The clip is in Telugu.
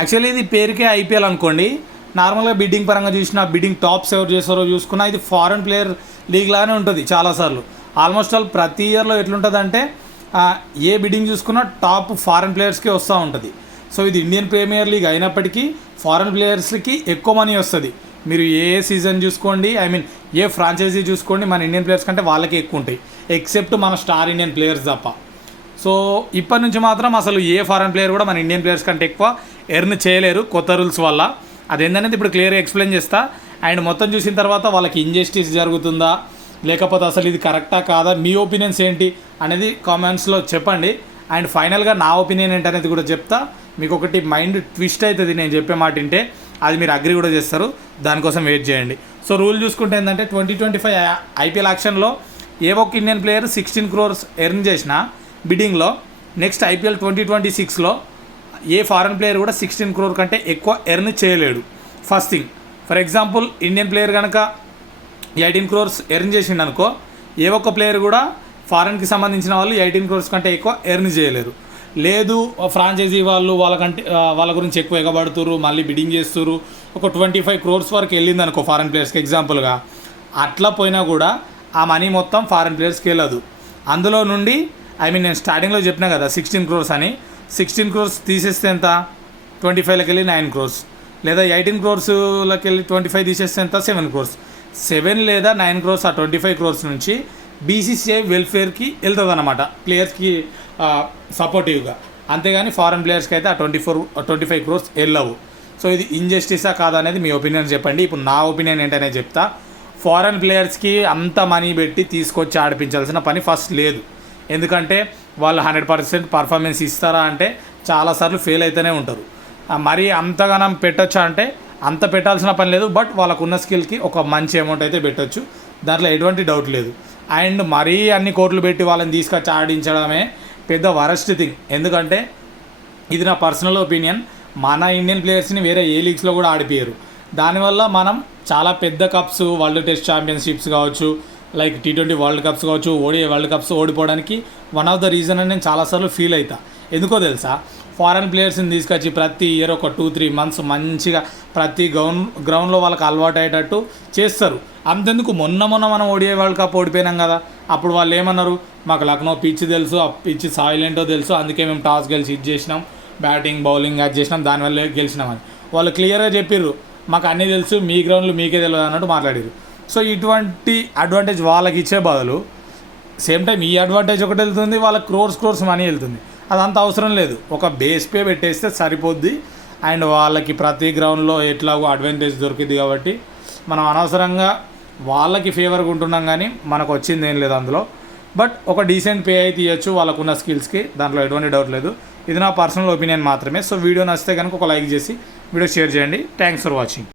యాక్చువల్లీ ఇది పేరుకే ఐపీఎల్ అనుకోండి. నార్మల్గా బిడ్డింగ్ పరంగా చూసినా, బిడ్డింగ్ టాప్స్ ఎవరు చేస్తారో చూసుకున్నా ఇది ఫారెన్ ప్లేయర్ లీగ్ లాగానే ఉంటుంది చాలాసార్లు. ఆల్మోస్ట్ ఆల్ ప్రతి ఇయర్లో ఎట్లుంటుందంటే ఏ బిడ్డింగ్ చూసుకున్నా టాప్ ఫారెన్ ప్లేయర్స్కే వస్తూ ఉంటుంది. సో ఇది ఇండియన్ ప్రీమియర్ లీగ్ అయినప్పటికీ ఫారెన్ ప్లేయర్స్కి ఎక్కువ మనీ వస్తుంది. మీరు ఏ సీజన్ చూసుకోండి, ఐ మీన్ ఏ ఫ్రాంచైజీ చూసుకోండి, మన ఇండియన్ ప్లేయర్స్ కంటే వాళ్ళకి ఎక్కువ ఉంటాయి, ఎక్సెప్ట్ మన స్టార్ ఇండియన్ ప్లేయర్స్ తప్ప. సో ఇప్పటి నుంచి మాత్రం అసలు ఏ ఫారెన్ ప్లేయర్ కూడా మన ఇండియన్ ప్లేయర్స్ కంటే ఎక్కువ ఎర్న్ చేయలేరు కొత్త రూల్స్ వల్ల. అదేంటనేది ఇప్పుడు క్లియర్గా ఎక్స్ప్లెయిన్ చేస్తా. అండ్ మొత్తం చూసిన తర్వాత వాళ్ళకి ఇంజస్టిస్ జరుగుతుందా లేకపోతే అసలు ఇది కరెక్టా కాదా, మీ ఒపీనియన్స్ ఏంటి అనేది కామెంట్స్లో చెప్పండి. అండ్ ఫైనల్గా నా ఒపీనియన్ ఏంటనేది కూడా చెప్తా. మీకు ఒకటి మైండ్ ట్విస్ట్ అవుతుంది నేను చెప్పే మాట వింటే, అది మీరు అగ్రి కూడా చేస్తారు, దానికోసం వెయిట్ చేయండి. సో రూల్ చూసుకుంటే ఏంటంటే 2025 ఐపీఎల్ యాక్షన్లో ఏ ఒక్క ఇండియన్ ప్లేయర్ 16 crores ఎర్న్ చేసిన బిడ్డింగ్లో, నెక్స్ట్ ఐపీఎల్ 2026లో ఏ ఫారెన్ ప్లేయర్ కూడా 16 crore కంటే ఎక్కువ ఎర్న్ చేయలేడు. First thing, for example Indian player కనుక 18 crores ఎర్న్ చేసిండు అనుకో, ఏ ఒక్క ప్లేయర్ కూడా ఫారెన్కి సంబంధించిన వాళ్ళు 18 crores కంటే ఎక్కువ ఎర్న్ చేయలేరు. లేదు ఫ్రాంచైజీ వాళ్ళు వాళ్ళ గురించి ఎక్కువ ఎగబడుతురు, మళ్ళీ బిడ్డింగ్ చేస్తురు, ఒక 25 crores వరకు వెళ్ళింది అనుకో ఫారెన్ ప్లేయర్స్కి ఎగ్జాంపుల్గా, అట్లా పోయినా కూడా ఆ మనీ మొత్తం ఫారెన్ ప్లేయర్స్కి వెళ్ళదు. అందులో నుండి నేను స్టార్టింగ్లో చెప్పినా కదా 16 crores అని, 16 crores తీసేస్తే ఎంత, 25లోకి వెళ్ళి 9 crores, లేదా 18 crores వెళ్ళి 25 తీసేస్తే ఎంత, 7 crores. 7 లేదా 9 crores ఆ 25 crores నుంచి బీసీసీఐ వెల్ఫేర్కి వెళ్తుంది అనమాట, ప్లేయర్స్కి సపోర్టివ్గా. అంతేగాని ఫారెన్ ప్లేయర్స్కి అయితే ఆ 25 crores వెళ్ళవు. సో ఇది ఇంజస్టిసా కాదా అనేది మీ ఒపీనియన్ చెప్పండి. ఇప్పుడు నా ఒపీనియన్ ఏంటనే చెప్తా. ఫారెన్ ప్లేయర్స్కి అంత మనీ పెట్టి తీసుకొచ్చి ఆడిపించాల్సిన పని ఫస్ట్ లేదు. ఎందుకంటే వాళ్ళు 100% పర్ఫార్మెన్స్ ఇస్తారా అంటే చాలాసార్లు ఫెయిల్ అయితేనే ఉంటారు. మరీ అంతగానం పెట్టొచ్చా అంటే అంత పెట్టాల్సిన పని లేదు. బట్ వాళ్ళకున్న స్కిల్కి ఒక మంచి అమౌంట్ అయితే పెట్టొచ్చు, దాంట్లో ఎటువంటి డౌట్ లేదు. అండ్ మరీ అన్ని కోట్లు పెట్టి వాళ్ళని తీసుకొచ్చి ఆడించడమే పెద్ద వరస్ట్ థింగ్. ఎందుకంటే ఇది నా పర్సనల్ ఒపీనియన్. మన ఇండియన్ ప్లేయర్స్ని వేరే ఏ లీగ్స్లో కూడా ఆడిపోయారు. దానివల్ల మనం చాలా పెద్ద కప్స్, వరల్డ్ టెస్ట్ ఛాంపియన్షిప్స్ కావచ్చు, లైక్ T20 వరల్డ్ కప్స్ కావచ్చు, ODI వరల్డ్ కప్స్ ఓడిపోవడానికి వన్ ఆఫ్ ద రీజన్ అని నేను చాలాసార్లు ఫీల్ అవుతా. ఎందుకో తెలుసా, ఫారెన్ ప్లేయర్స్ని తీసుకొచ్చి ప్రతి ఇయర్ ఒక 2-3 months మంచిగా ప్రతి గ్రౌండ్లో వాళ్ళకి అలవాటు అయ్యేటట్టు చేస్తారు. అంతెందుకు మొన్న మనం ODI వరల్డ్ కప్ ఓడిపోయినాం కదా, అప్పుడు వాళ్ళు ఏమన్నారు, మాకు లక్నో పిచ్ తెలుసు, ఆ పిచ్ సాయిల్ ఏంటో తెలుసు, అందుకే మేము టాస్ గెలిచి ఇది చేసినాం, బ్యాటింగ్ బౌలింగ్ అది చేసినాం, దానివల్ల గెలిచినామని వాళ్ళు క్లియర్గా చెప్పిర్రు. మాకు అన్నీ తెలుసు, మీ గ్రౌండ్లు మీకే తెలియదు అన్నట్టు మాట్లాడారు. సో ఇటువంటి అడ్వాంటేజ్ వాళ్ళకి ఇచ్చే బదులు సేమ్ టైం ఈ అడ్వాంటేజ్ ఒకటి వెళ్తుంది, వాళ్ళకి క్రోర్స్ మనీ వెళ్తుంది. అదంత అవసరం లేదు, ఒక బేస్ పే పెట్టేస్తే సరిపోద్ది. అండ్ వాళ్ళకి ప్రతి గ్రౌండ్లో ఎట్లాగో అడ్వాంటేజ్ దొరికింది కాబట్టి మనం అనవసరంగా వాళ్ళకి ఫేవర్గా ఉంటున్నాం, కానీ మనకు వచ్చింది ఏం లేదు అందులో. బట్ ఒక డీసెంట్ పే అయితే ఇవ్వచ్చు వాళ్ళకున్న స్కిల్స్కి, దాంట్లో ఎటువంటి డౌట్ లేదు. ఇది నా పర్సనల్ ఒపీనియన్ మాత్రమే. సో వీడియో నచ్చితే కనుక ఒక లైక్ చేసి వీడియో షేర్ చేయండి. Thanks for watching.